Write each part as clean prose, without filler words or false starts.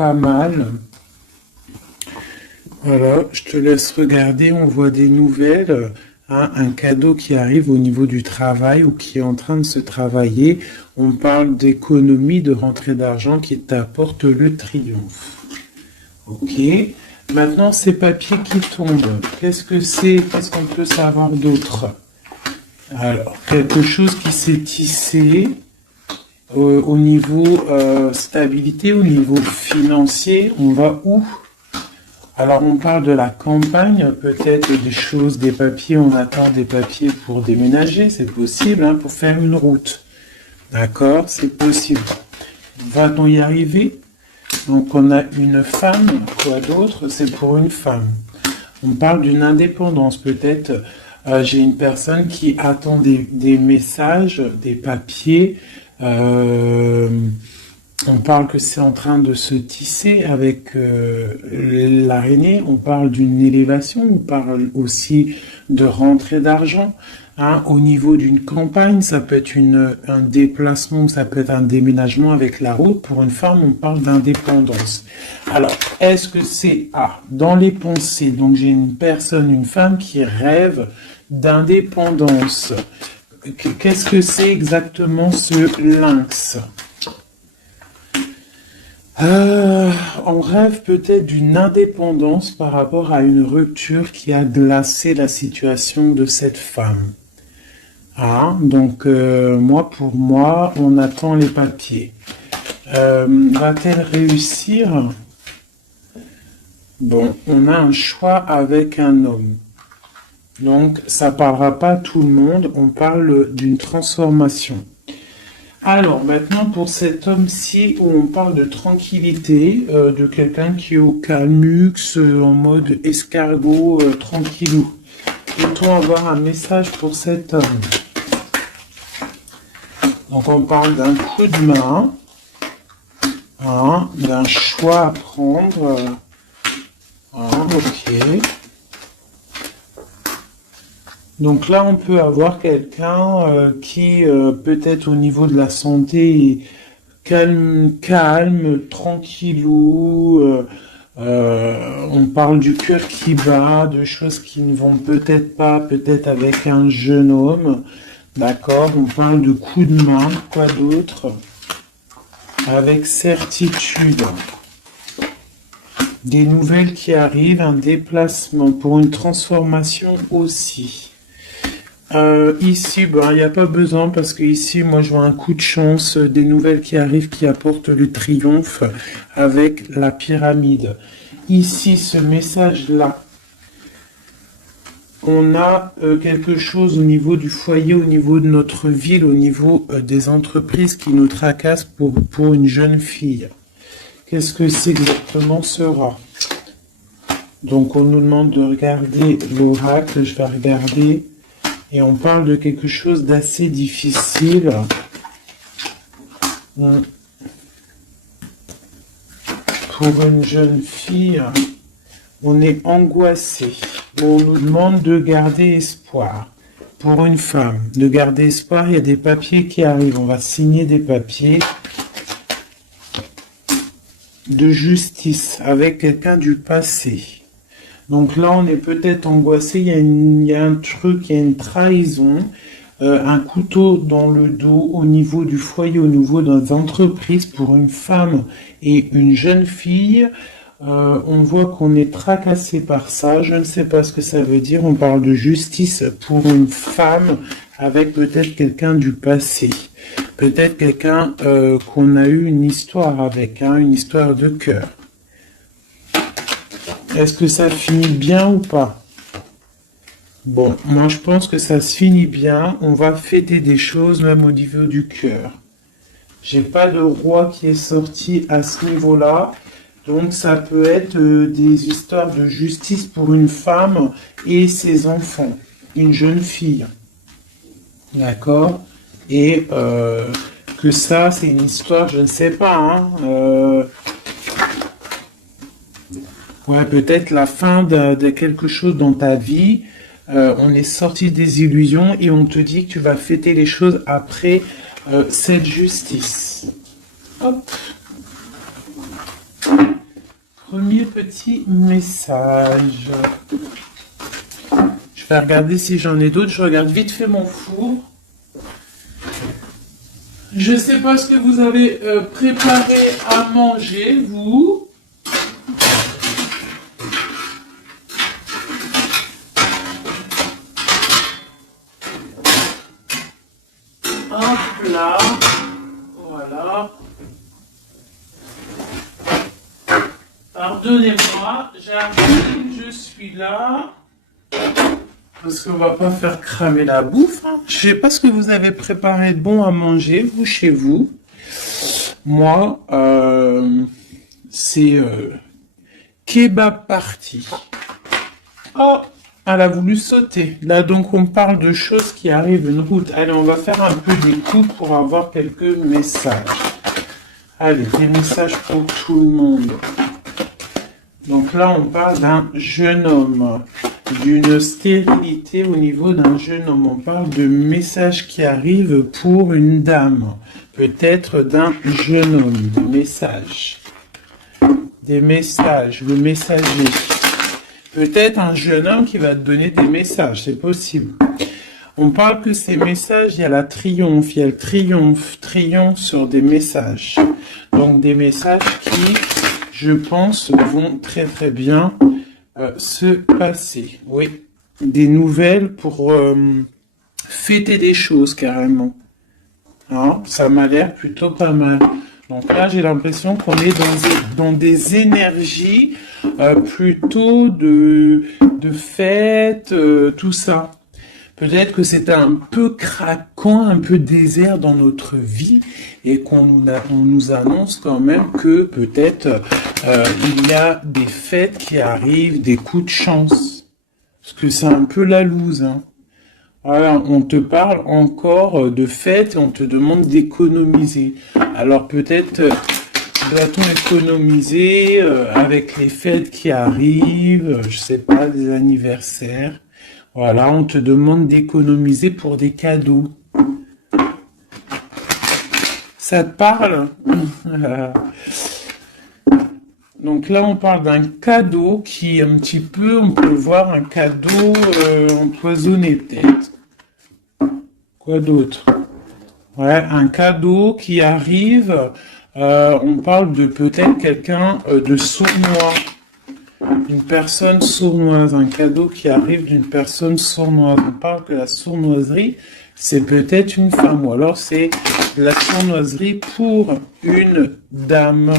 pas mal. Voilà, je te laisse regarder, on voit des nouvelles, hein, un cadeau qui arrive au niveau du travail ou qui est en train de se travailler. On parle d'économie, de rentrée d'argent qui t'apporte le triomphe. Ok. Maintenant, ces papiers qui tombent, qu'est-ce que c'est? Qu'est-ce qu'on peut savoir d'autre? Alors, quelque chose qui s'est tissé au niveau stabilité, au niveau financier, on va où? Alors, on parle de la campagne, peut-être des choses, des papiers, on attend des papiers pour déménager, c'est possible, hein, pour faire une route. D'accord, c'est possible. Va-t-on y arriver? Donc, on a une femme, quoi d'autre? C'est pour une femme. On parle d'une indépendance, peut-être. J'ai une personne qui attend des messages, des papiers. On parle que c'est en train de se tisser avec l'araignée. On parle d'une élévation. On parle aussi de rentrée d'argent. Hein, au niveau d'une campagne, ça peut être un déplacement, ça peut être un déménagement avec la route. Pour une femme, on parle d'indépendance. Alors, est-ce que c'est dans les pensées? Donc, j'ai une personne, une femme qui rêve d'indépendance. Qu'est-ce que c'est exactement ce lynx? On rêve peut-être d'une indépendance par rapport à une rupture qui a glacé la situation de cette femme. Donc, pour moi, on attend les papiers. Va-t-elle réussir? Bon, on a un choix avec un homme. Donc, ça parlera pas à tout le monde, on parle d'une transformation. Alors, maintenant, pour cet homme-ci, où on parle de tranquillité, de quelqu'un qui est au calmux, en mode escargot, tranquillou. Peut-on avoir un message pour cet homme? Donc, on parle d'un coup de main, d'un choix à prendre. Ok. Donc là, on peut avoir quelqu'un qui, peut-être au niveau de la santé, calme, tranquillou. On parle du cœur qui bat, de choses qui ne vont peut-être pas, peut-être avec un jeune homme. D'accord, on parle de coups de main, quoi d'autre? Avec certitude. Des nouvelles qui arrivent, un déplacement pour une transformation aussi. Ici, il n'y a pas besoin parce que ici, moi, je vois un coup de chance, des nouvelles qui arrivent qui apportent le triomphe avec la pyramide. Ici, ce message-là, on a quelque chose au niveau du foyer, au niveau de notre ville, au niveau des entreprises qui nous tracassent pour une jeune fille. Qu'est-ce que c'est exactement sera? Donc, on nous demande de regarder l'oracle. Je vais regarder. Et on parle de quelque chose d'assez difficile. Pour une jeune fille, on est angoissé. On nous demande de garder espoir. Pour une femme, de garder espoir, il y a des papiers qui arrivent. On va signer des papiers de justice avec quelqu'un du passé. Donc là, on est peut-être angoissé, il y a un truc, il y a une trahison, un couteau dans le dos au niveau du foyer, au niveau des entreprises pour une femme et une jeune fille. On voit qu'on est tracassé par ça, je ne sais pas ce que ça veut dire, on parle de justice pour une femme avec peut-être quelqu'un du passé. Peut-être quelqu'un qu'on a eu une histoire avec, une histoire de cœur. Est-ce que ça finit bien ou pas? Bon, moi je pense que ça se finit bien. On va fêter des choses même au niveau du cœur. J'ai pas de roi qui est sorti à ce niveau-là. Donc ça peut être des histoires de justice pour une femme et ses enfants. Une jeune fille. D'accord? Et que ça, c'est une histoire, je ne sais pas, ouais, peut-être la fin de quelque chose dans ta vie. On est sorti des illusions et on te dit que tu vas fêter les choses après cette justice. Hop. premier petit message. Je vais regarder si j'en ai d'autres. Je regarde vite fait mon four. Je ne sais pas ce que vous avez préparé à manger, vous. Hop là. Voilà. Pardonnez-moi, j'arrive, je suis là. Parce qu'on va pas faire cramer la bouffe. Hein. Je sais pas ce que vous avez préparé de bon à manger, vous, chez vous. Moi, c'est kebab party. Oh, elle a voulu sauter. Là, donc, on parle de choses qui arrivent une route. Allez, on va faire un peu d'écoute pour avoir quelques messages. Allez, des messages pour tout le monde. Donc là, on parle d'un jeune homme, d'une stérilité au niveau d'un jeune homme. On parle de messages qui arrivent pour une dame, peut-être d'un jeune homme, des messages, le messager. Peut-être un jeune homme qui va te donner des messages, c'est possible. On parle que ces messages, il y a la triomphe, il y a le triomphe sur des messages. Donc des messages qui, je pense, vont très très bien se passer. Oui, des nouvelles pour fêter des choses carrément. Hein, ça m'a l'air plutôt pas mal. Donc là, j'ai l'impression qu'on est dans des énergies plutôt de fête, tout ça. Peut-être que c'était un peu craquant, un peu désert dans notre vie et on nous annonce quand même que peut-être il y a des fêtes qui arrivent, des coups de chance. Parce que c'est un peu la loose. Hein. Voilà, on te parle encore de fêtes et on te demande d'économiser. Alors peut-être doit-on économiser avec les fêtes qui arrivent, je sais pas, des anniversaires. Voilà, on te demande d'économiser pour des cadeaux. Ça te parle? Donc là, on parle d'un cadeau qui est un petit peu, on peut voir un cadeau empoisonné peut-être. Quoi d'autre? Ouais, un cadeau qui arrive, on parle de peut-être quelqu'un de sournois. Une personne sournoise, un cadeau qui arrive d'une personne sournoise. On parle que la sournoiserie, c'est peut-être une femme, ou alors c'est la sournoiserie pour une dame.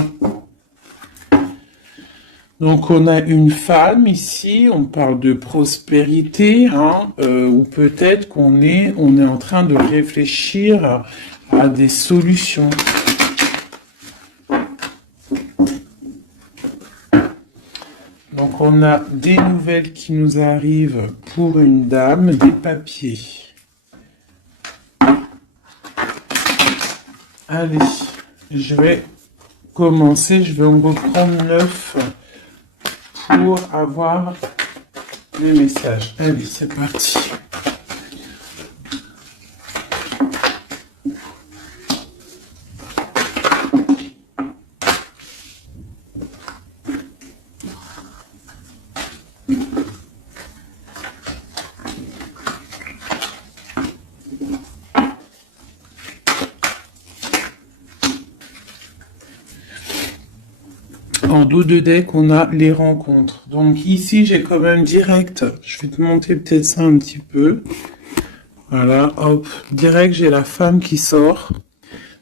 Donc on a une femme ici, on parle de prospérité, hein, ou peut-être qu'on est en train de réfléchir à des solutions. Donc on a des nouvelles qui nous arrivent pour une dame, des papiers. Allez, je vais commencer, je vais en reprendre 9 pour avoir les messages. Allez, c'est parti. En dos de deck, on a les rencontres. Donc ici, j'ai quand même direct. Je vais te monter peut-être ça un petit peu. Voilà, hop. Direct, j'ai la femme qui sort.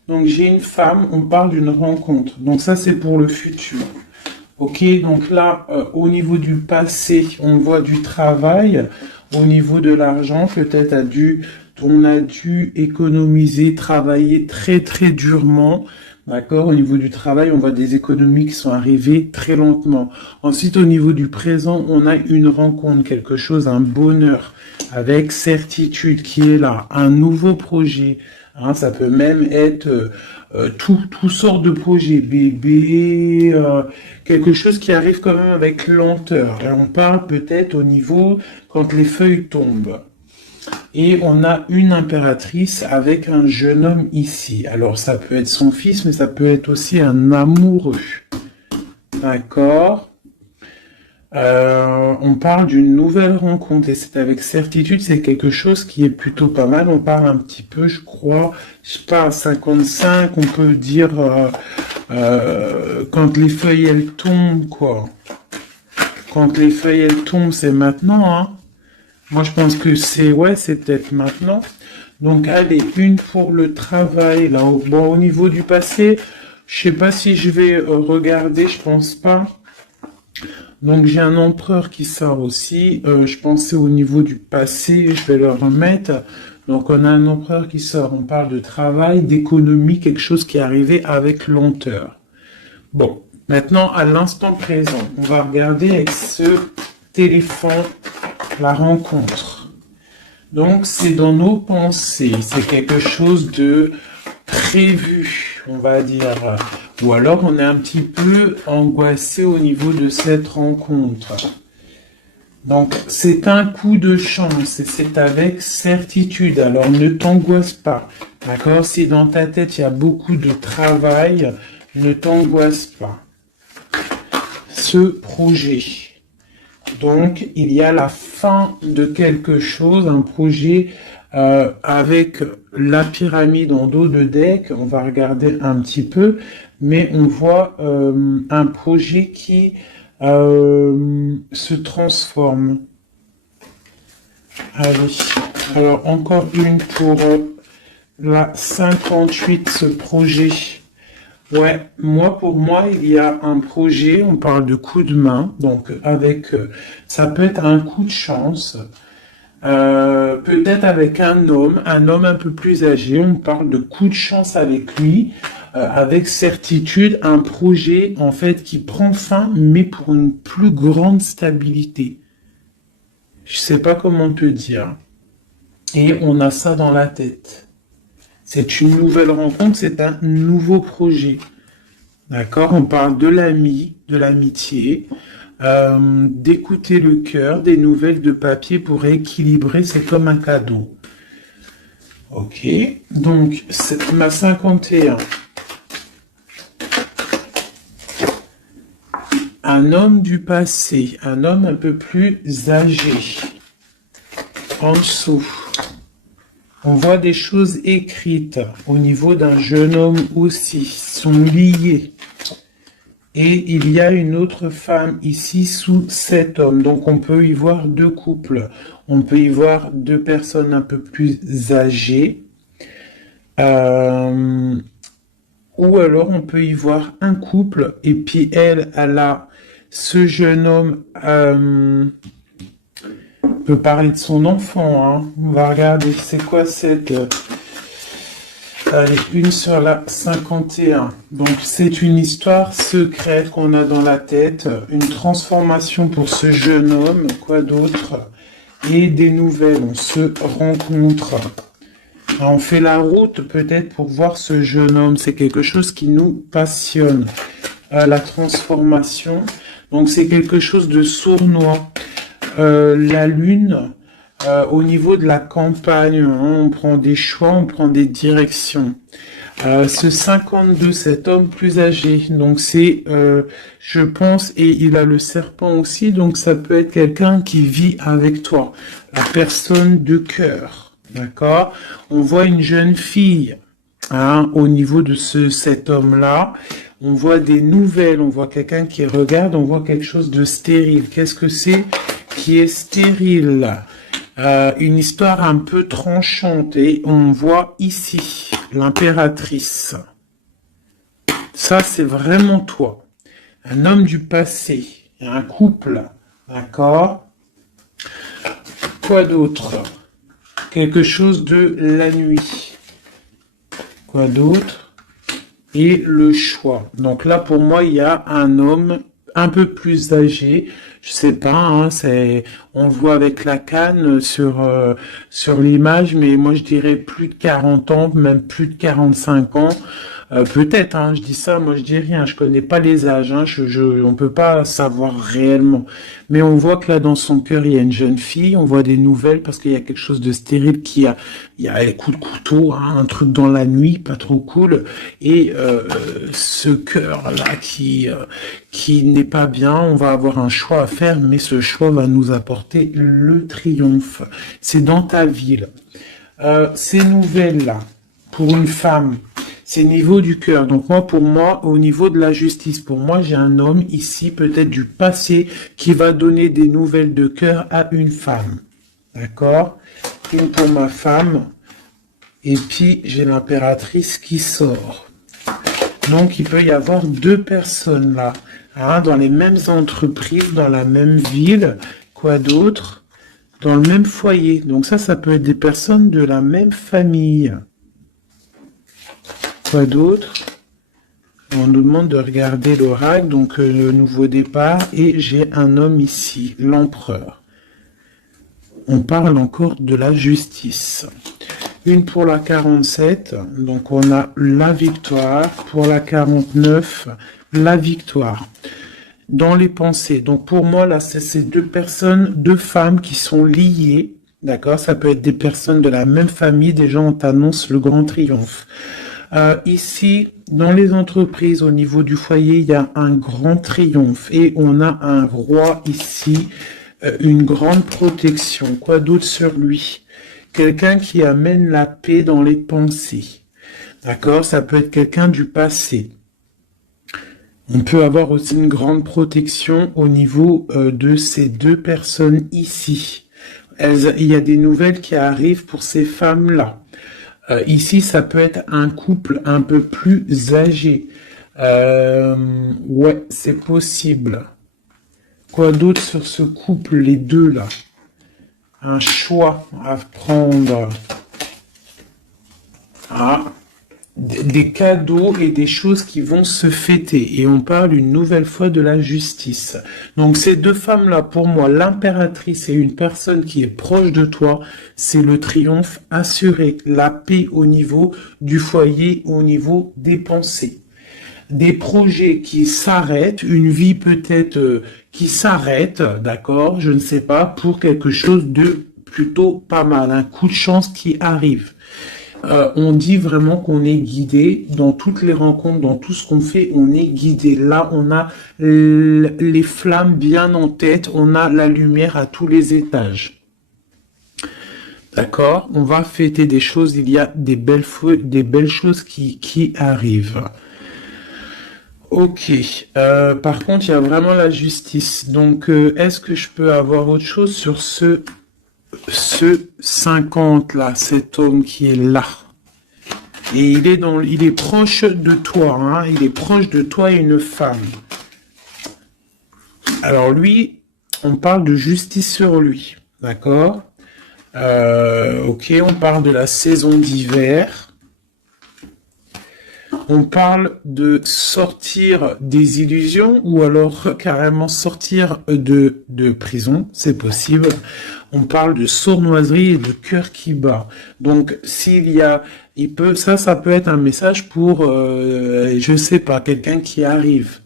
Donc j'ai une femme, on parle d'une rencontre. Donc ça, c'est pour le futur. Ok, donc là, au niveau du passé, on voit du travail. Au niveau de l'argent, peut-être on a dû économiser, travailler très très durement. D'accord, au niveau du travail, on voit des économies qui sont arrivées très lentement. Ensuite, au niveau du présent, on a une rencontre, quelque chose, un bonheur, avec certitude qui est là, un nouveau projet. Hein, ça peut même être tout sort de projets, bébé, quelque chose qui arrive quand même avec lenteur. Et on parle peut-être au niveau quand les feuilles tombent. Et on a une impératrice avec un jeune homme ici. Alors ça peut être son fils, mais ça peut être aussi un amoureux. d'accord. On parle d'une nouvelle rencontre et c'est avec certitude, c'est quelque chose qui est plutôt pas mal. On parle un petit peu, je crois, je sais pas, à 55, on peut dire quand les feuilles elles tombent, quoi. Quand les feuilles elles tombent, c'est maintenant, hein. Moi je pense que c'est peut-être maintenant. Donc allez, une pour le travail, là. Bon, au niveau du passé, je sais pas si je vais regarder, je pense pas. Donc j'ai un empereur qui sort aussi. Je pensais au niveau du passé, je vais le remettre. Donc on a un empereur qui sort. On parle de travail, d'économie, quelque chose qui est arrivé avec lenteur. Bon, maintenant à l'instant présent, on va regarder avec ce téléphone la rencontre. Donc c'est dans nos pensées, c'est quelque chose de prévu, on va dire. Ou alors on est un petit peu angoissé au niveau de cette rencontre. Donc c'est un coup de chance et c'est avec certitude. Alors ne t'angoisse pas. D'accord? Si dans ta tête il y a beaucoup de travail, ne t'angoisse pas. Ce projet. Donc il y a la fin de quelque chose, un projet avec la pyramide en dos de deck. On va regarder un petit peu, mais on voit un projet qui se transforme. Allez, alors encore une pour la 58, ce projet. Ouais, pour moi, il y a un projet, on parle de coup de main, donc ça peut être un coup de chance, peut-être avec un homme un peu plus âgé, on parle de coup de chance avec lui, avec certitude, un projet, en fait, qui prend fin, mais pour une plus grande stabilité. Je sais pas comment te dire. Et on a ça dans la tête. C'est une nouvelle rencontre, c'est un nouveau projet. D'accord? On parle de l'ami, de l'amitié, d'écouter le cœur, des nouvelles de papier pour équilibrer, c'est comme un cadeau. Ok, donc c'est ma 51. Un homme du passé, un homme un peu plus âgé. En dessous. On voit des choses écrites au niveau d'un jeune homme aussi, sont liées. Et il y a une autre femme ici sous cet homme. Donc on peut y voir deux couples. On peut y voir deux personnes un peu plus âgées. Ou alors on peut y voir un couple. Et puis elle a ce jeune homme... peut parler de son enfant, hein. On va regarder, c'est quoi cette... Allez, une sur la 51. Donc, c'est une histoire secrète qu'on a dans la tête, une transformation pour ce jeune homme, quoi d'autre? Et des nouvelles, on se rencontre. Alors, on fait la route peut-être pour voir ce jeune homme, c'est quelque chose qui nous passionne. La transformation, donc c'est quelque chose de sournois. La lune, au niveau de la campagne, hein, on prend des choix, on prend des directions. Ce 52, cet homme plus âgé, donc c'est, je pense, et il a le serpent aussi, donc ça peut être quelqu'un qui vit avec toi, la personne de cœur, d'accord? On voit une jeune fille, hein, au niveau de cet homme-là. On voit des nouvelles, on voit quelqu'un qui regarde, on voit quelque chose de stérile. Qu'est-ce que c'est qui est stérile? Une histoire un peu tranchante. Et on voit ici l'impératrice. Ça, c'est vraiment toi. Un homme du passé. Un couple. D'accord? Quoi d'autre? Quelque chose de la nuit. Quoi d'autre? Et le choix. Donc là, pour moi, il y a un homme un peu plus âgé. Je sais pas, hein, on le voit avec la canne sur l'image, mais moi je dirais plus de 40 ans, même plus de 45 ans. Peut-être, hein, je dis ça, moi je dis rien, je connais pas les âges, hein, on peut pas savoir réellement. Mais on voit que là dans son cœur il y a une jeune fille, on voit des nouvelles parce qu'il y a quelque chose de stérile il y a un coup de couteau, hein, un truc dans la nuit, pas trop cool. Et ce cœur là qui n'est pas bien, on va avoir un choix à faire, mais ce choix va nous apporter le triomphe. C'est dans ta ville. Ces nouvelles-là, pour une femme, c'est niveau du cœur. Donc moi, pour moi, au niveau de la justice, pour moi, j'ai un homme ici, peut-être du passé, qui va donner des nouvelles de cœur à une femme. D'accord? Une pour ma femme. Et puis, j'ai l'impératrice qui sort. Donc, il peut y avoir deux personnes là, hein, dans les mêmes entreprises, dans la même ville. Quoi d'autre? Dans le même foyer. Donc ça peut être des personnes de la même famille. Quoi d'autre? On nous demande de regarder l'oracle, donc le nouveau départ, et j'ai un homme ici, l'empereur. On parle encore de la justice. Une pour la 47, donc on a la victoire. Pour la 49, la victoire. Dans les pensées. Donc pour moi, là, c'est ces deux personnes, deux femmes qui sont liées. D'accord? Ça peut être des personnes de la même famille. Déjà, on t'annonce le grand triomphe. Ici, dans les entreprises, au niveau du foyer, il y a un grand triomphe. Et on a un roi ici, une grande protection. Quoi d'autre sur lui? Quelqu'un qui amène la paix dans les pensées. D'accord? Ça peut être quelqu'un du passé. On peut avoir aussi une grande protection au niveau de ces deux personnes ici. Il y a des nouvelles qui arrivent pour ces femmes-là. Ici, ça peut être un couple un peu plus âgé. Ouais, c'est possible. Quoi d'autre sur ce couple, les deux là? Un choix à prendre. Ah, des cadeaux et des choses qui vont se fêter. Et on parle une nouvelle fois de la justice. Donc ces deux femmes-là, pour moi, l'impératrice et une personne qui est proche de toi, c'est le triomphe assuré, la paix au niveau du foyer, au niveau des pensées. Des projets qui s'arrêtent, une vie peut-être qui s'arrête, d'accord, je ne sais pas, pour quelque chose de plutôt pas mal, un coup de chance qui arrive. On dit vraiment qu'on est guidé dans toutes les rencontres, dans tout ce qu'on fait, on est guidé. Là, on a les flammes bien en tête, on a la lumière à tous les étages. D'accord? On va fêter des choses, il y a des belles choses qui arrivent. Ok. Par contre, il y a vraiment la justice. Donc, est-ce que je peux avoir autre chose sur ce 50 là, cet homme qui est là? Et il est proche de toi, hein, il est proche de toi et une femme. Alors lui, on parle de justice sur lui, d'accord? Ok, on parle de la saison d'hiver. On parle de sortir des illusions ou alors carrément sortir de prison, c'est possible. On parle de sournoiserie et de cœur qui bat. Donc ça peut être un message pour, je sais pas, quelqu'un qui arrive.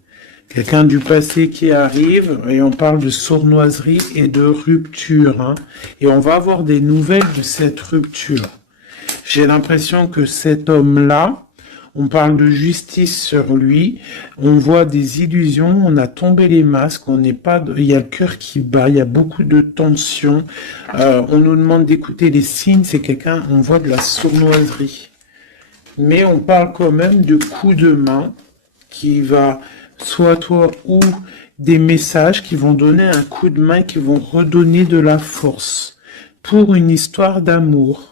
Quelqu'un du passé qui arrive, et on parle de sournoiserie et de rupture. Hein, et on va avoir des nouvelles de cette rupture. J'ai l'impression que cet homme-là, on parle de justice sur lui, on voit des illusions, on a tombé les masques, il y a le cœur qui bat, il y a beaucoup de tension. On nous demande d'écouter les signes, c'est quelqu'un, on voit de la sournoiserie. Mais on parle quand même de coups de main qui va, soit toi ou des messages qui vont donner un coup de main, qui vont redonner de la force pour une histoire d'amour.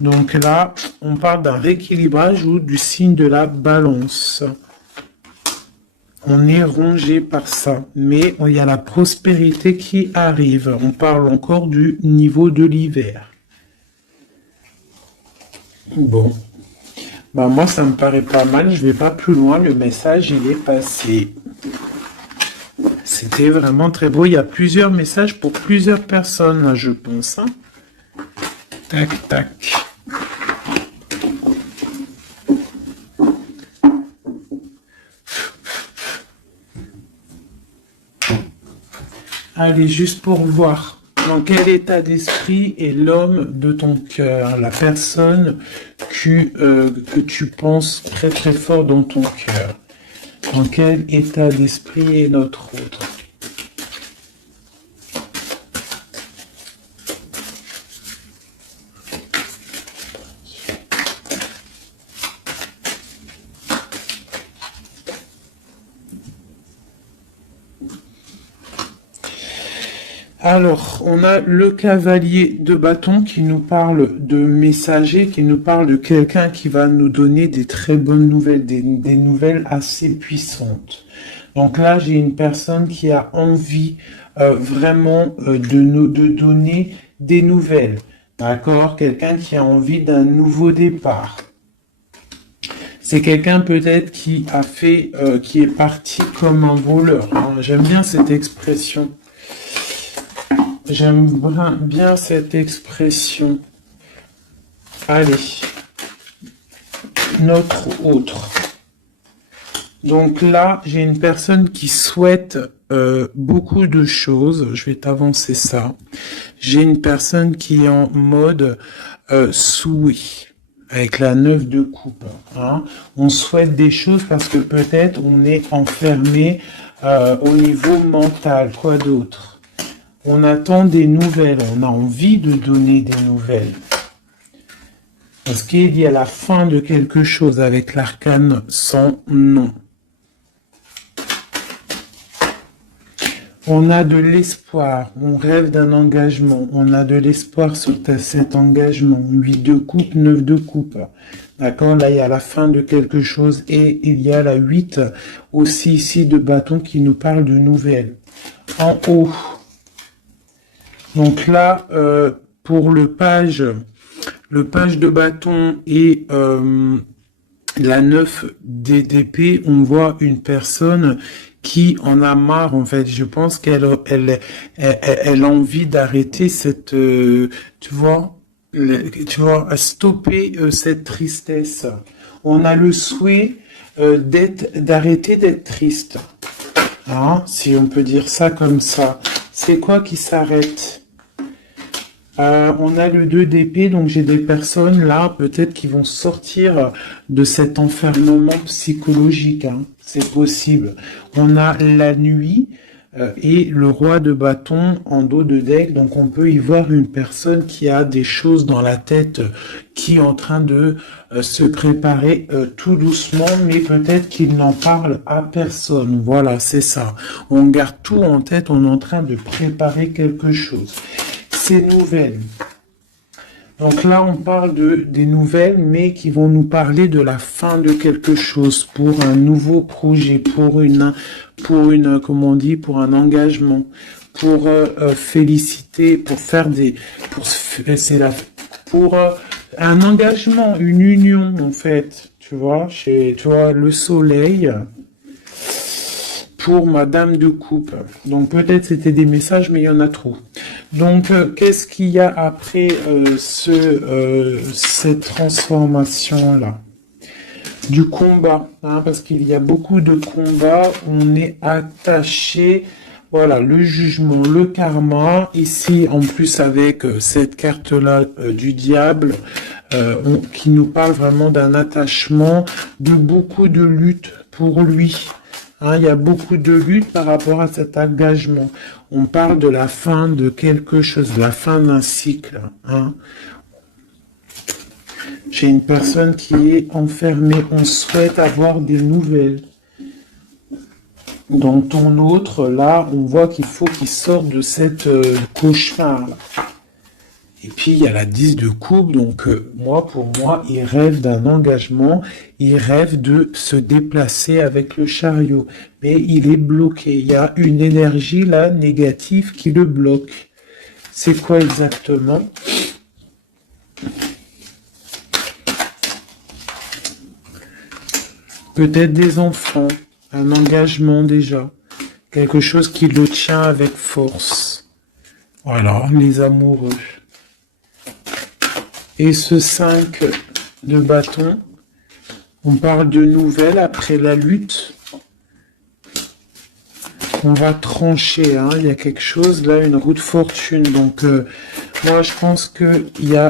Donc là, on parle d'un rééquilibrage ou du signe de la balance. On est rongé par ça, mais il y a la prospérité qui arrive. On parle encore du niveau de l'hiver. Bon, moi ça me paraît pas mal, je vais pas plus loin, le message il est passé. C'était vraiment très beau, il y a plusieurs messages pour plusieurs personnes, là, je pense. Hein. Tac, tac. Allez, juste pour voir. Dans quel état d'esprit est l'homme de ton cœur, la personne que tu penses très très fort dans ton cœur. Dans quel état d'esprit est notre autre? Alors, on a le cavalier de bâton qui nous parle de messager, qui nous parle de quelqu'un qui va nous donner des très bonnes nouvelles, des nouvelles assez puissantes. Donc là, j'ai une personne qui a envie vraiment de donner des nouvelles. D'accord? Quelqu'un qui a envie d'un nouveau départ. C'est quelqu'un peut-être qui a fait, qui est parti comme un voleur. Hein. J'aime bien cette expression. J'aime bien cette expression. Allez, notre autre. Donc là, j'ai une personne qui souhaite beaucoup de choses. Je vais t'avancer ça. J'ai une personne qui est en mode souhait, avec la 9 de coupe. Hein. On souhaite des choses parce que peut-être on est enfermé au niveau mental. Quoi d'autre? On attend des nouvelles, on a envie de donner des nouvelles. Parce qu'il y a la fin de quelque chose avec l'arcane sans nom. On a de l'espoir, on rêve d'un engagement, on a de l'espoir sur cet engagement. 8 de coupe, 9 de coupe. D'accord, là il y a la fin de quelque chose et il y a la 8 aussi ici de bâton qui nous parle de nouvelles. En haut. Donc là, pour le page de bâton et la 9 d'épée, on voit une personne qui en a marre, en fait. Je pense qu'elle a envie d'arrêter cette, tu vois, stopper cette tristesse. On a le souhait d'arrêter d'être triste. Hein, si on peut dire ça comme ça. C'est quoi qui s'arrête? On a le 2 d'épée, donc j'ai des personnes là, peut-être qui vont sortir de cet enfermement psychologique. Hein. C'est possible. On a la nuit et le roi de bâton en dos de deck, donc on peut y voir une personne qui a des choses dans la tête, qui est en train de se préparer tout doucement, mais peut-être qu'il n'en parle à personne. Voilà, c'est ça. On garde tout en tête, on est en train de préparer quelque chose. Ces nouvelles. Donc là, on parle des nouvelles, mais qui vont nous parler de la fin de quelque chose, pour un nouveau projet, pour comment on dit, pour un engagement, pour féliciter, pour un engagement, une union en fait, tu vois, le soleil. Pour Madame de Coupe. Donc peut-être c'était des messages, mais il y en a trop. Donc qu'est-ce qu'il y a après cette transformation-là? Du combat, hein, parce qu'il y a beaucoup de combats, on est attaché, voilà, le jugement, le karma, ici en plus avec cette carte-là du diable, qui nous parle vraiment d'un attachement, de beaucoup de lutte pour lui. Hein, il y a beaucoup de lutte par rapport à cet engagement. On parle de la fin de quelque chose, de la fin d'un cycle. Hein. J'ai une personne qui est enfermée. On souhaite avoir des nouvelles. Dans ton autre, là, on voit qu'il faut qu'il sorte de cette cauchemar. Et puis, il y a la 10 de coupe, donc pour moi, il rêve d'un engagement, il rêve de se déplacer avec le chariot, mais il est bloqué. Il y a une énergie, là, négative qui le bloque. C'est quoi exactement? Peut-être des enfants, un engagement déjà, quelque chose qui le tient avec force. Voilà, les amoureux. Et ce 5 de bâton, on parle de nouvelles après la lutte. on va trancher, hein. Il y a quelque chose, là, une roue de fortune. Donc, moi, je pense qu'il y a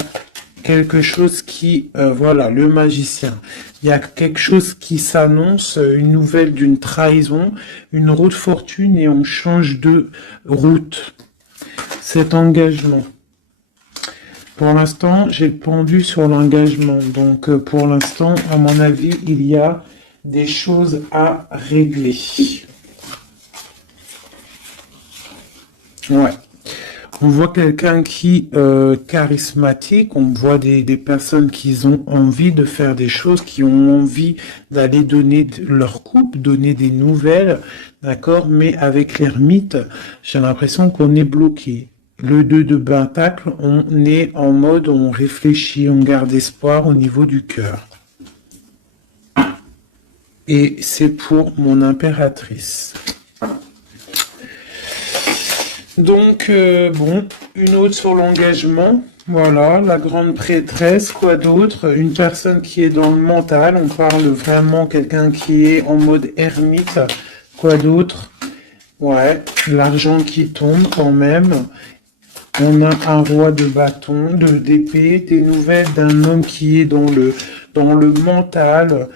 quelque chose qui... voilà, le magicien. Il y a quelque chose qui s'annonce, une nouvelle d'une trahison, une roue de fortune, et on change de route. Cet engagement. Pour l'instant, j'ai pendu sur l'engagement. Donc, pour l'instant, à mon avis, il y a des choses à régler. Ouais. On voit quelqu'un qui charismatique, on voit des personnes qui ont envie de faire des choses, qui ont envie d'aller donner leur couple, donner des nouvelles, d'accord, mais avec l'ermite, j'ai l'impression qu'on est bloqué. Le 2 de pentacle, on est en mode, on réfléchit, on garde espoir au niveau du cœur. Et c'est pour mon impératrice. Donc, bon, une autre sur l'engagement. Voilà, la grande prêtresse, quoi d'autre? Une personne qui est dans le mental. On parle vraiment quelqu'un qui est en mode ermite. Quoi d'autre? Ouais, l'argent qui tombe quand même. On a un roi de bâton, d'épée, des nouvelles d'un homme qui est dans le mental.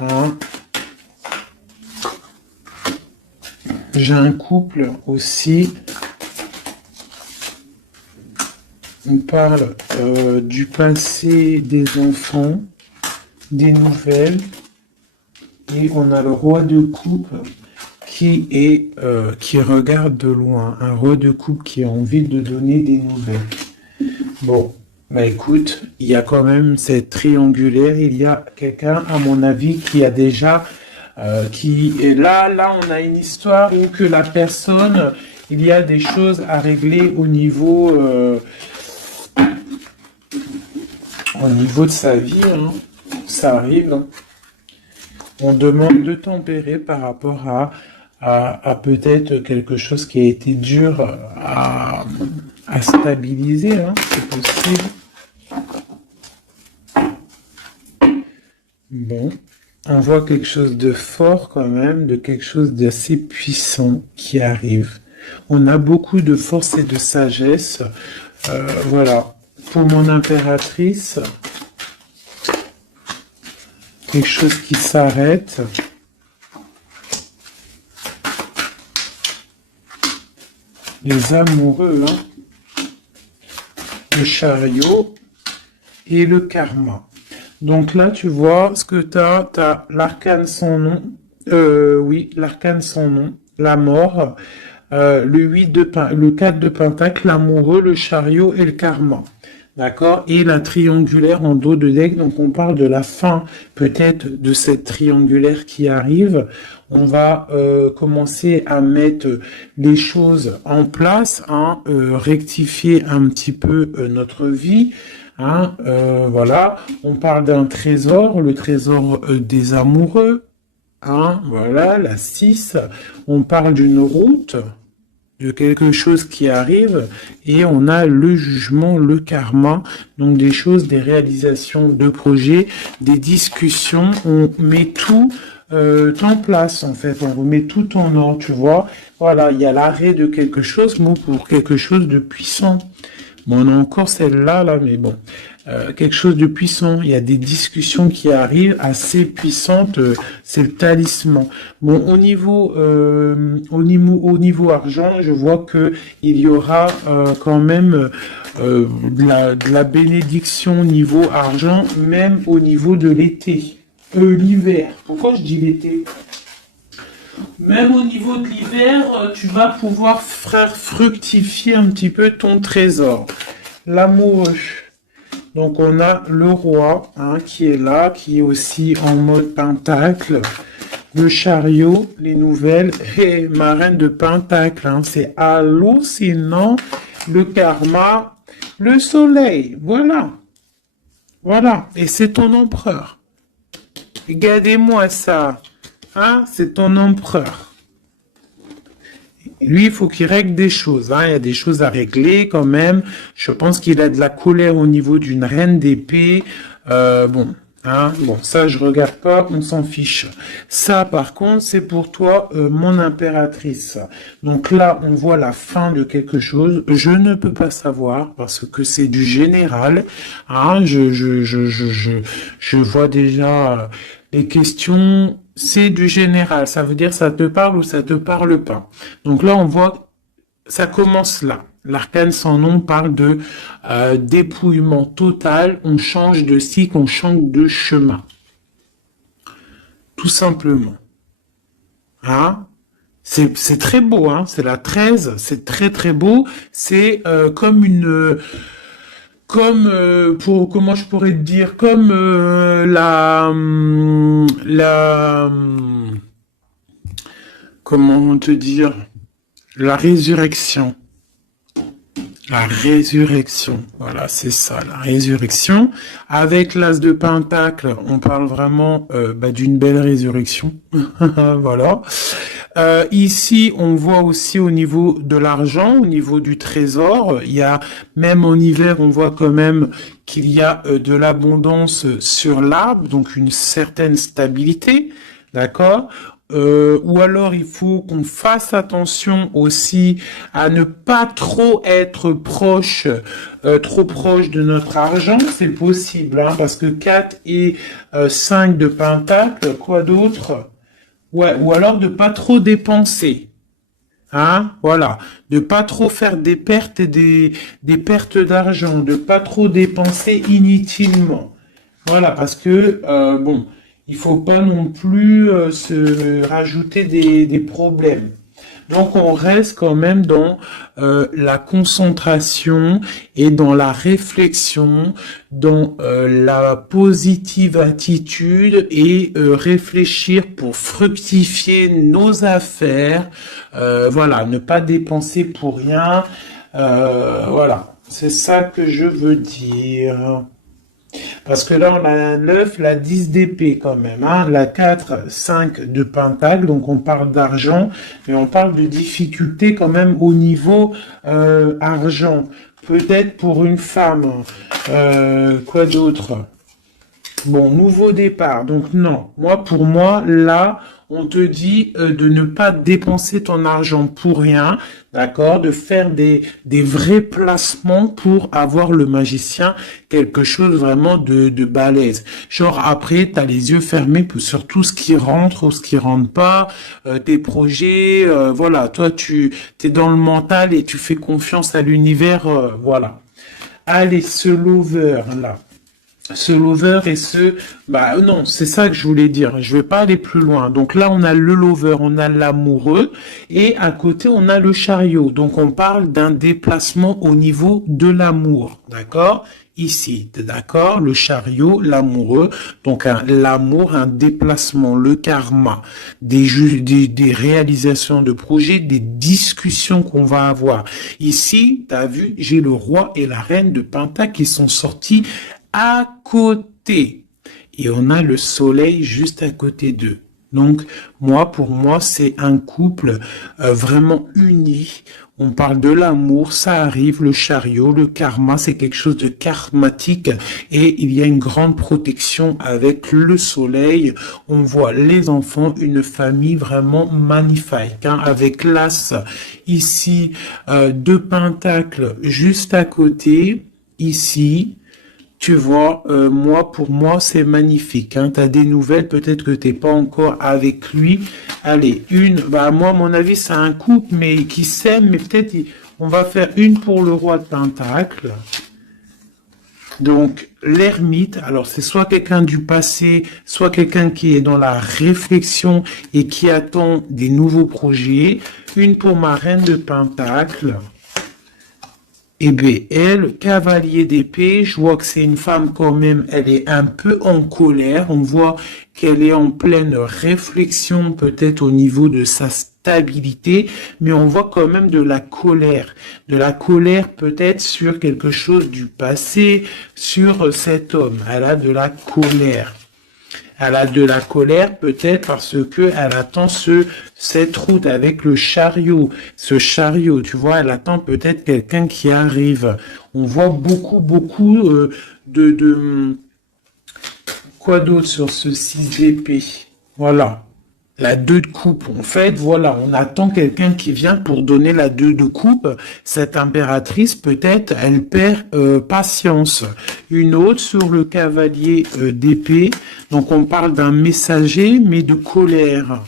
Hein. J'ai un couple aussi. On parle du passé des enfants, des nouvelles. Et on a le roi de coupe qui regarde de loin. Un roi de coupe qui a envie de donner des nouvelles. Bon, bah écoute, il y a quand même cette triangulaire. Il y a quelqu'un, à mon avis, qui a déjà... qui est là, on a une histoire où que la personne, il y a des choses à régler au niveau de sa vie, hein. Ça arrive. Hein. On demande de tempérer par rapport à peut-être quelque chose qui a été dur à stabiliser, hein, c'est possible. Bon. On voit quelque chose de fort quand même, de quelque chose d'assez puissant qui arrive. On a beaucoup de force et de sagesse. Voilà. Pour mon impératrice, quelque chose qui s'arrête. Les amoureux, hein. Le chariot et le karma. Donc là, tu vois, ce que t'as l'arcane sans nom, oui, l'arcane sans nom, la mort, le 4 de pentacle, l'amoureux, le chariot et le karma. D'accord? Et la triangulaire en dos de deck, donc on parle de la fin peut-être de cette triangulaire qui arrive. On va commencer à mettre les choses en place, hein, rectifier un petit peu notre vie. Hein, voilà, on parle d'un trésor, le trésor des amoureux. Hein, voilà, la 6. On parle d'une route, de quelque chose qui arrive, et on a le jugement, le karma, donc des choses, des réalisations de projets, des discussions, on met tout en place, en fait, on remet tout en ordre, tu vois. Voilà, il y a l'arrêt de quelque chose, mais pour quelque chose de puissant. Bon, on a encore celle-là, là, mais bon, quelque chose de puissant. Il y a des discussions qui arrivent assez puissantes. C'est le talisman. Bon, au niveau argent, je vois que il y aura quand même de la bénédiction au niveau argent, même au niveau de l'été, l'hiver. Pourquoi je dis l'été? Même au niveau de l'hiver, tu vas pouvoir faire fructifier un petit peu ton trésor. L'amoureux. Donc on a le roi, hein, qui est là, qui est aussi en mode pentacle. Le chariot, les nouvelles, et ma reine de pentacle, hein, c'est hallucinant. Le karma, le soleil, voilà. Voilà, et c'est ton empereur. Regardez-moi ça. Hein, c'est ton empereur. Lui, il faut qu'il règle des choses. Hein. Il y a des choses à régler quand même. Je pense qu'il a de la colère au niveau d'une reine d'épée. Bon, Hein, bon, ça, je regarde pas, on s'en fiche. Ça, par contre, c'est pour toi, mon impératrice. Donc là, on voit la fin de quelque chose. Je ne peux pas savoir parce que c'est du général. Hein, je vois déjà les questions. C'est du général. Ça veut dire ça te parle ou ça te parle pas. Donc là, on voit ça commence là. L'arcane sans nom parle de dépouillement total, on change de cycle, on change de chemin. Tout simplement. Hein? C'est très beau, hein? C'est la 13, c'est très très beau. C'est comme une... Comme, comment je pourrais te dire, comme comment te dire, la résurrection. La résurrection, voilà, c'est ça, la résurrection. Avec l'as de Pentacle, on parle vraiment d'une belle résurrection. Voilà. Ici, on voit aussi au niveau de l'argent, au niveau du trésor, il y a, même en hiver, on voit quand même qu'il y a de l'abondance sur l'arbre, donc une certaine stabilité, d'accord? Ou alors il faut qu'on fasse attention aussi à ne pas trop être proche, trop proche de notre argent, c'est possible, hein, parce que 4 et 5 de Pentacle, quoi d'autre? Ouais, ou alors de pas trop dépenser. Hein, voilà, de pas trop faire des pertes et des pertes d'argent, de pas trop dépenser inutilement. Voilà, parce que bon, il faut pas non plus se rajouter des problèmes. Donc on reste quand même dans la concentration et dans la réflexion, dans la positive attitude et réfléchir pour fructifier nos affaires. Voilà, ne pas dépenser pour rien. Voilà, c'est ça que je veux dire. Parce que là, on a un 9, la 10 d'épée quand même, hein, la 4, 5 de pentacle, donc on parle d'argent, mais on parle de difficulté quand même au niveau argent. Peut-être pour une femme. Quoi d'autre? Bon, nouveau départ. Donc non, pour moi, là, on te dit de ne pas dépenser ton argent pour rien, d'accord? De faire des vrais placements pour avoir le magicien quelque chose vraiment de balèze. Genre après, t'as les yeux fermés sur tout ce qui rentre ou ce qui rentre pas, tes projets, voilà. Toi, tu t'es dans le mental et tu fais confiance à l'univers, voilà. Allez, ce lover là. Ce lover et non, c'est ça que je voulais dire. Je vais pas aller plus loin. Donc là, on a le lover, on a l'amoureux et à côté, on a le chariot. Donc on parle d'un déplacement au niveau de l'amour. D'accord? Ici, d'accord? Le chariot, l'amoureux. Donc l'amour, un déplacement, le karma, des réalisations de projets, des discussions qu'on va avoir. Ici, tu as vu, j'ai le roi et la reine de Pentacle qui sont sortis à côté. Et on a le soleil juste à côté d'eux. Donc, pour moi, c'est un couple vraiment uni. On parle de l'amour, ça arrive, le chariot, le karma, c'est quelque chose de karmatique. Et il y a une grande protection avec le soleil. On voit les enfants, une famille vraiment magnifique. Hein, avec l'as ici, de Pentacle juste à côté, ici. Tu vois, pour moi, c'est magnifique. Hein. Tu as des nouvelles, peut-être que t'es pas encore avec lui. Allez, moi, à mon avis, c'est un couple, mais qui s'aime, mais peut-être on va faire une pour le roi de Pentacle. Donc, l'ermite, alors c'est soit quelqu'un du passé, soit quelqu'un qui est dans la réflexion et qui attend des nouveaux projets. Une pour ma reine de Pentacle. Et bien, elle, cavalier d'épée, je vois que c'est une femme quand même, elle est un peu en colère. On voit qu'elle est en pleine réflexion, peut-être au niveau de sa stabilité, mais on voit quand même de la colère. De la colère peut-être sur quelque chose du passé, sur cet homme. Elle a de la colère. Elle a de la colère peut-être parce que elle attend cette route avec le chariot. Ce chariot, tu vois, elle attend peut-être quelqu'un qui arrive. On voit beaucoup Quoi d'autre sur ce 6 d'épée? Voilà. La 2 de coupe, en fait, voilà, on attend quelqu'un qui vient pour donner la 2 de coupe. Cette impératrice, peut-être, elle perd patience. Une autre sur le cavalier d'épée. Donc, on parle d'un messager, mais de colère.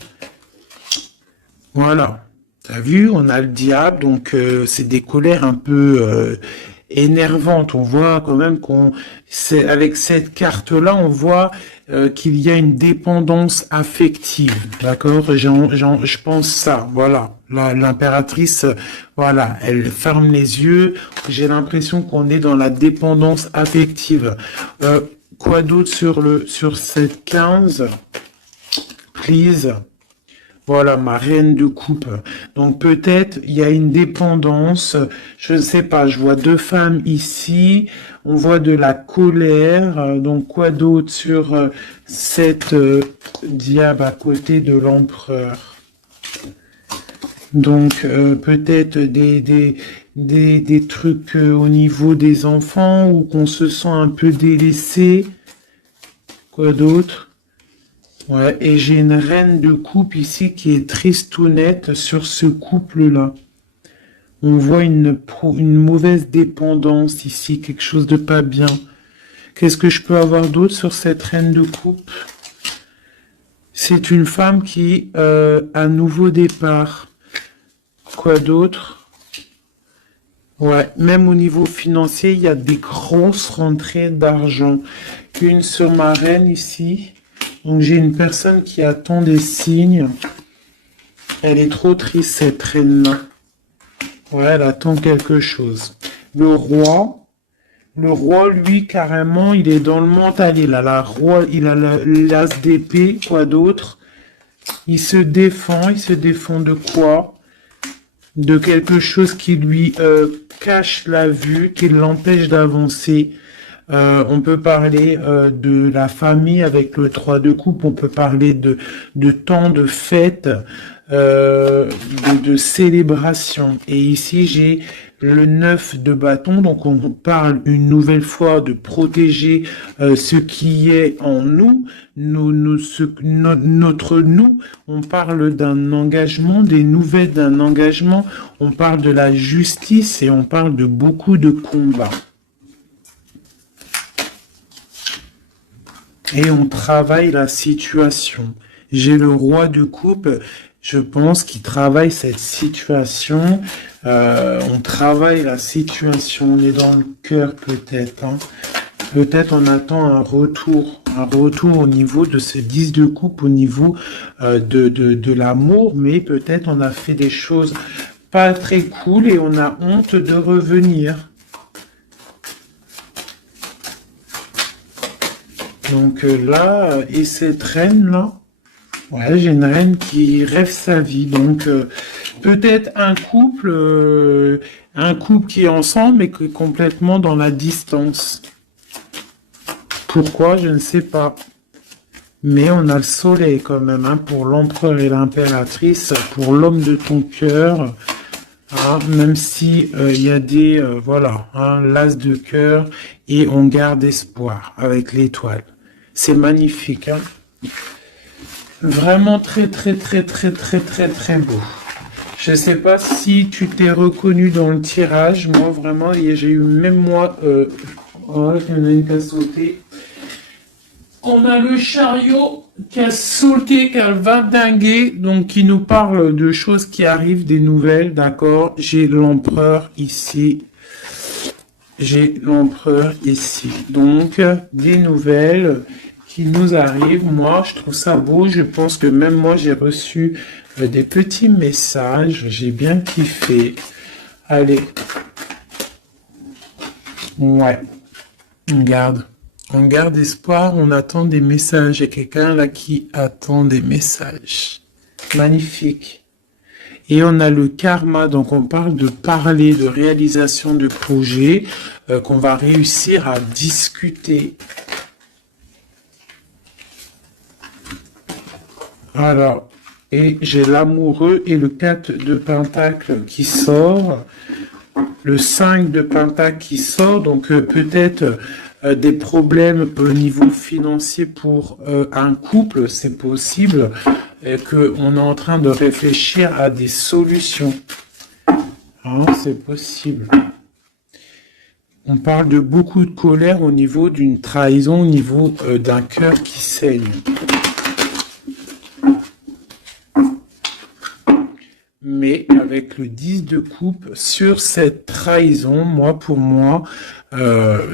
Voilà. T'as vu, on a le diable, donc c'est des colères un peu énervantes. On voit quand même avec cette carte-là, on voit qu'il y a une dépendance affective. D'accord? Je pense ça. Voilà. L'impératrice, voilà, elle ferme les yeux. J'ai l'impression qu'on est dans la dépendance affective. Quoi d'autre sur cette 15? Please. Voilà, ma reine de coupe. Donc peut-être il y a une dépendance, je ne sais pas, je vois 2 femmes ici, on voit de la colère, donc quoi d'autre sur cette diable à côté de l'empereur? Donc peut-être des trucs au niveau des enfants ou qu'on se sent un peu délaissé. Quoi d'autre? Ouais, et j'ai une reine de coupe ici qui est triste ou nette sur ce couple-là. On voit une mauvaise dépendance ici, quelque chose de pas bien. Qu'est-ce que je peux avoir d'autre sur cette reine de coupe? C'est une femme qui a un nouveau départ. Quoi d'autre? Ouais, même au niveau financier, il y a des grosses rentrées d'argent. Une sur ma reine ici. Donc j'ai une personne qui attend des signes. Elle est trop triste, cette reine-là. Ouais, elle attend quelque chose. Le roi, lui, carrément, il est dans le mental. Il a l'as d'épée, quoi d'autre? Il se défend de quoi? De quelque chose qui lui cache la vue, qui l'empêche d'avancer. On peut parler de la famille avec le 3 de coupe, on peut parler de temps de fête, de célébration. Et ici, j'ai le 9 de bâton, donc on parle une nouvelle fois de protéger ce qui est en nous, notre nous. On parle d'un engagement, des nouvelles d'un engagement, on parle de la justice et on parle de beaucoup de combats. Et on travaille la situation. J'ai le roi de coupe, je pense qu'il travaille cette situation. On travaille la situation, on est dans le cœur peut-être. Hein. Peut-être on attend un retour au niveau de ce 10 de coupe, au niveau de l'amour, mais peut-être on a fait des choses pas très cool et on a honte de revenir. Donc là, et cette reine-là, ouais, j'ai une reine qui rêve sa vie. Donc peut-être un couple qui est ensemble mais qui est complètement dans la distance. Pourquoi? Je ne sais pas. Mais on a le soleil quand même, hein, pour l'empereur et l'impératrice, pour l'homme de ton cœur. Hein, même si y a des, voilà, hein, l'as de cœur et on garde espoir avec l'étoile. C'est magnifique, hein. Vraiment très, très, très, très, très, très, très beau. Je ne sais pas si tu t'es reconnu dans le tirage. Moi, vraiment, j'ai eu même moi... oh, il y en a une qui a sauté. On a le chariot qui a sauté, qui a vindingué, donc qui nous parle de choses qui arrivent, des nouvelles, d'accord. J'ai l'empereur ici. J'ai l'empereur ici. Donc, des nouvelles qui nous arrivent. Moi, je trouve ça beau. Je pense que même moi, j'ai reçu des petits messages. J'ai bien kiffé. Allez. Ouais. On garde espoir. On attend des messages. Il y a quelqu'un là qui attend des messages. Magnifique. Et on a le karma, donc on parle de parler, de réalisation de projets qu'on va réussir à discuter. Alors, et j'ai l'amoureux et le 4 de pentacle qui sort, le 5 de pentacle qui sort, donc peut-être des problèmes au niveau financier pour un couple, c'est possible, et qu'on est en train de réfléchir à des solutions. Hein, c'est possible. On parle de beaucoup de colère au niveau d'une trahison, au niveau d'un cœur qui saigne. Mais avec le 10 de coupe sur cette trahison, pour moi,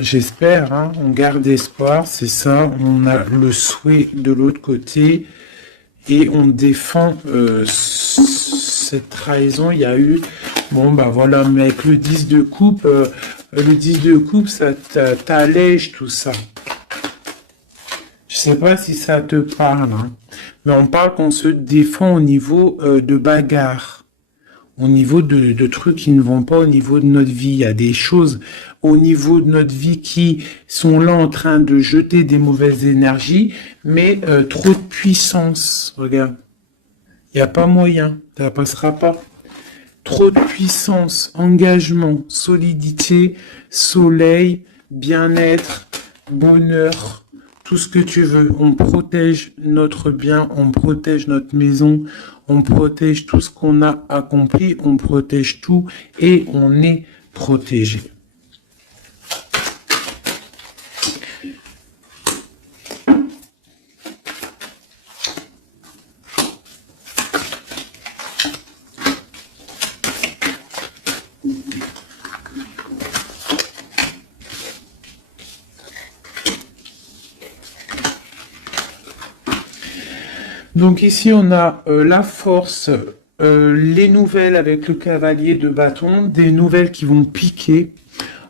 j'espère, hein, on garde espoir, c'est ça, on a le souhait de l'autre côté et on défend cette trahison. Il y a eu, bon bah voilà, mais avec le 10 de coupe, ça t'allège tout ça. Je sais pas si ça te parle, hein, mais on parle qu'on se défend au niveau de bagarre. Au niveau de trucs qui ne vont pas au niveau de notre vie. Il y a des choses au niveau de notre vie qui sont là en train de jeter des mauvaises énergies, mais trop de puissance. Regarde. Il n'y a pas moyen. Ça passera pas. Trop de puissance, engagement, solidité, soleil, bien-être, bonheur, tout ce que tu veux. On protège notre bien, on protège notre maison, on protège tout ce qu'on a accompli, on protège tout et on est protégé. Donc ici, on a la force, les nouvelles avec le cavalier de bâton, des nouvelles qui vont piquer.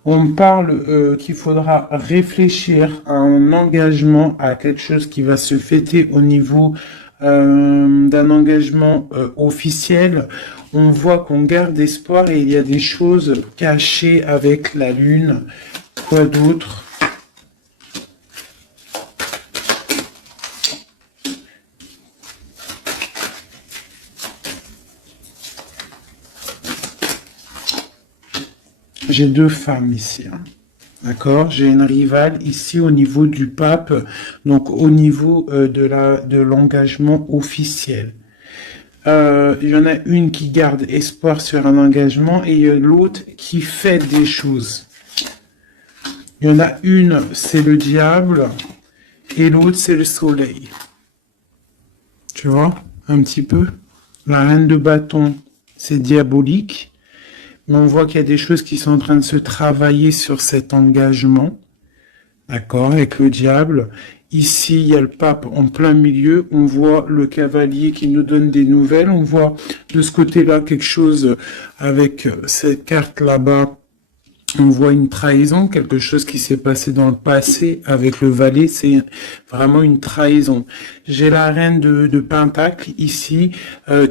On parle qu'il faudra réfléchir à un engagement, à quelque chose qui va se fêter au niveau d'un engagement officiel. On voit qu'on garde espoir et il y a des choses cachées avec la lune. Quoi d'autre ? J'ai deux femmes ici, hein. D'accord? J'ai une rivale ici au niveau du pape, donc au niveau de l'engagement officiel. Il y en a une qui garde espoir sur un engagement et l'autre qui fait des choses. Il y en a une, c'est le diable et l'autre, c'est le soleil. Tu vois? Un petit peu. La reine de bâton, c'est diabolique. Mais on voit qu'il y a des choses qui sont en train de se travailler sur cet engagement. D'accord, avec le diable. Ici, il y a le pape en plein milieu. On voit le cavalier qui nous donne des nouvelles. On voit de ce côté-là quelque chose avec cette carte là-bas. On voit une trahison, quelque chose qui s'est passé dans le passé avec le valet, c'est vraiment une trahison. J'ai la reine de Pentacle ici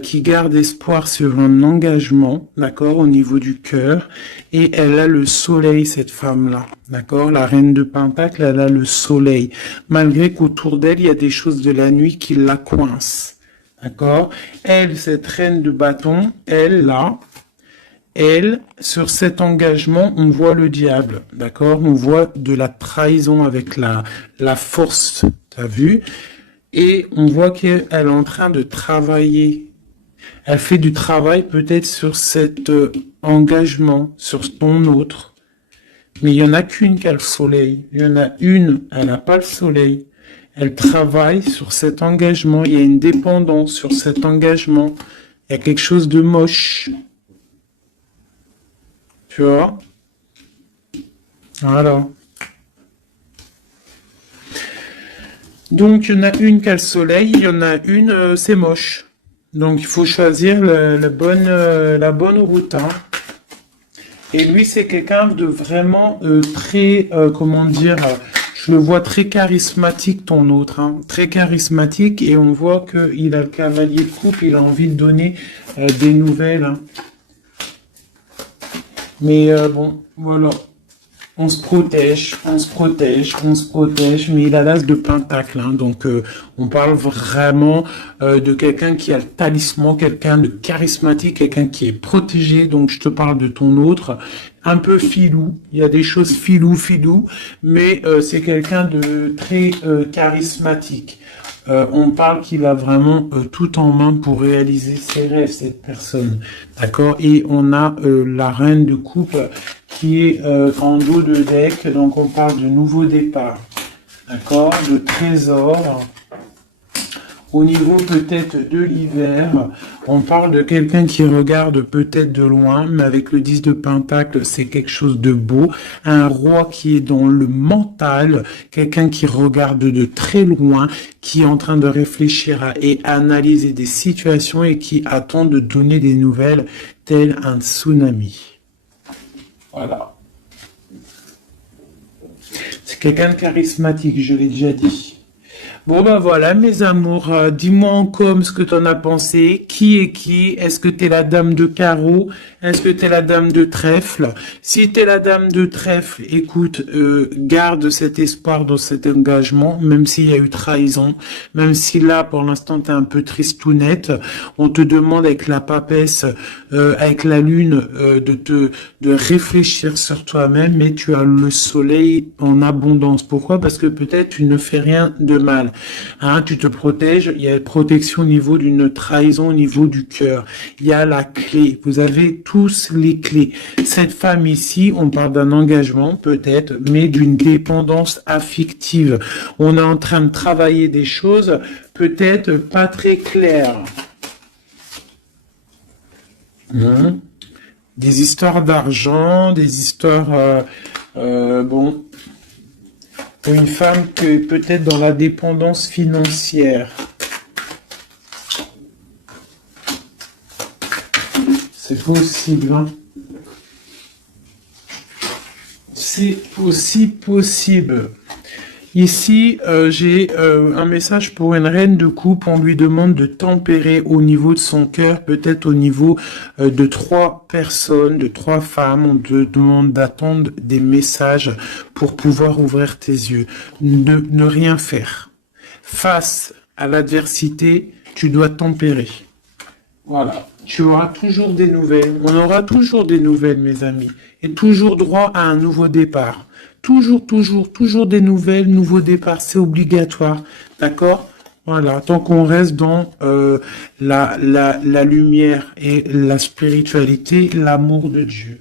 qui garde espoir sur un engagement, d'accord, au niveau du cœur, et elle a le soleil, cette femme-là, d'accord, la reine de Pentacle, elle a le soleil, malgré qu'autour d'elle, il y a des choses de la nuit qui la coincent, d'accord. Elle, cette reine de bâton, elle, là, elle, sur cet engagement, on voit le diable, d'accord? On voit de la trahison avec la force, t'as vu? Et on voit qu'elle est en train de travailler. Elle fait du travail peut-être sur cet engagement, sur ton autre. Mais il y en a qu'une qui a le soleil. Il y en a une, elle n'a pas le soleil. Elle travaille sur cet engagement. Il y a une dépendance sur cet engagement. Il y a quelque chose de moche. Tu vois? Voilà. Donc, il y en a une qui a le soleil, il y en a une, c'est moche. Donc, il faut choisir la bonne route, hein. Et lui, c'est quelqu'un de vraiment très, comment dire, je le vois très charismatique, ton autre, hein. Très charismatique, et on voit qu'il a le cavalier de coupe, il a envie de donner des nouvelles, hein. Mais bon, voilà. On se protège, on se protège, on se protège, mais il a l'as de pentacle, hein, donc on parle vraiment de quelqu'un qui a le talisman, quelqu'un de charismatique, quelqu'un qui est protégé, donc je te parle de ton autre, un peu filou, il y a des choses filou, mais c'est quelqu'un de très charismatique. On parle qu'il a vraiment tout en main pour réaliser ses rêves, cette personne. D'accord? Et on a la reine de coupe qui est en dos de deck. Donc on parle de nouveau départ. D'accord? De trésor. Au niveau peut-être de l'hiver, on parle de quelqu'un qui regarde peut-être de loin, mais avec le 10 de Pentacle, c'est quelque chose de beau. Un roi qui est dans le mental, quelqu'un qui regarde de très loin, qui est en train de réfléchir et analyser des situations et qui attend de donner des nouvelles, tel un tsunami. Voilà. C'est quelqu'un de charismatique, je l'ai déjà dit. Bon ben voilà mes amours, dis-moi en com ce que t'en as pensé, qui est qui, est-ce que t'es la dame de carreau, est-ce que t'es la dame de trèfle, si t'es la dame de trèfle, écoute, garde cet espoir dans cet engagement, même s'il y a eu trahison, même si là pour l'instant t'es un peu tristounette, on te demande avec la papesse, avec la lune, de réfléchir sur toi-même, mais tu as le soleil en abondance, pourquoi? Parce que peut-être tu ne fais rien de mal. Hein, tu te protèges, il y a une protection au niveau d'une trahison, au niveau du cœur. Il y a la clé, vous avez tous les clés. Cette femme ici, on parle d'un engagement peut-être, mais d'une dépendance affective. On est en train de travailler des choses peut-être pas très claires. Des histoires d'argent, des histoires... bon... Une femme qui est peut-être dans la dépendance financière. C'est possible, hein. C'est aussi possible. Ici, j'ai un message pour une reine de coupe. On lui demande de tempérer au niveau de son cœur, peut-être au niveau de 3 personnes, de 3 femmes. On te demande d'attendre des messages pour pouvoir ouvrir tes yeux. Ne rien faire. Face à l'adversité, tu dois tempérer. Voilà. Tu auras toujours des nouvelles. On aura toujours des nouvelles, mes amis. Et toujours droit à un nouveau départ. Toujours des nouvelles, nouveaux départs, c'est obligatoire. D'accord? Voilà. Tant qu'on reste dans la lumière et la spiritualité, l'amour de Dieu.